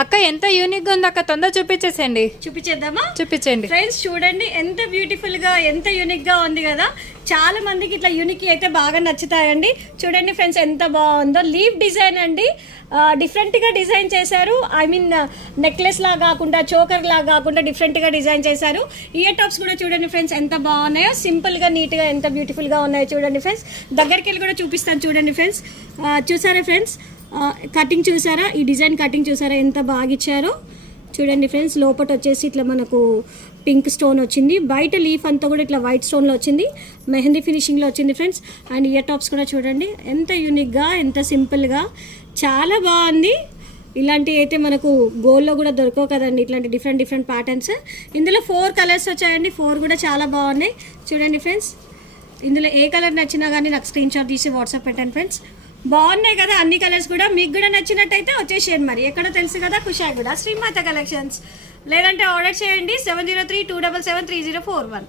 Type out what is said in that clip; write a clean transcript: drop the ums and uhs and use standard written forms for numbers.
అక్క ఎంత యూనిక్ గా ఉంది అక్క, తొందర చూపించేసేయండి. చూపించేద్దామా? చూపించండి ఫ్రెండ్స్. చూడండి ఎంత బ్యూటిఫుల్ గా ఎంత యూనిక్ గా ఉంది కదా. చాలా మందికి ఇట్లా యూనిక్ అయితే బాగా నచ్చుతాయండి. చూడండి ఫ్రెండ్స్ ఎంత బాగుందో. లీవ్ డిజైన్ అండి, డిఫరెంట్ గా డిజైన్ చేశారు. ఐ మీన్ నెక్లెస్ లా కాకుండా చోకర్ లా కాకుండా డిఫరెంట్ గా డిజైన్ చేశారు. ఇయర్ టాప్స్ కూడా చూడండి ఫ్రెండ్స్ ఎంత బాగున్నాయో, సింపుల్ గా నీట్ గా ఎంత బ్యూటిఫుల్ గా ఉన్నాయో చూడండి ఫ్రెండ్స్. దగ్గరికి వెళ్ళి కూడా చూపిస్తాను చూడండి ఫ్రెండ్స్. చూసారా ఫ్రెండ్స్, కటింగ్ చూసారా, ఈ డిజైన్ కటింగ్ చూసారా ఎంత బాగా ఇచ్చారో చూడండి ఫ్రెండ్స్. లోపల వచ్చేసి ఇట్లా మనకు పింక్ స్టోన్ వచ్చింది, బయట లీఫ్ అంతా కూడా ఇట్లా వైట్ స్టోన్లో వచ్చింది, మెహందీ ఫినిషింగ్లో వచ్చింది ఫ్రెండ్స్. అండ్ ఇయర్ టాప్స్ కూడా చూడండి ఎంత యూనిక్గా ఎంత సింపుల్గా చాలా బాగుంది. ఇలాంటివి అయితే మనకు గోల్డ్లో కూడా దొరకవు కదండి, ఇట్లాంటి డిఫరెంట్ డిఫరెంట్ ప్యాటర్న్స్. ఇందులో 4 కలర్స్ వచ్చాయండి, 4 కూడా చాలా బాగున్నాయి చూడండి ఫ్రెండ్స్. ఇందులో ఏ కలర్ నచ్చినా కానీ నాకు స్క్రీన్ షాట్ తీసి వాట్సాప్ పెట్టండి ఫ్రెండ్స్. బాగున్నాయి కదా అన్ని కలర్స్ కూడా. మీకు కూడా నచ్చినట్టయితే వచ్చేసేయండి. మరి ఎక్కడో తెలుసు కదా, కుషాయిగూడ శ్రీమాత కలెక్షన్స్. లేదంటే ఆర్డర్ చేయండి 703-277-3041.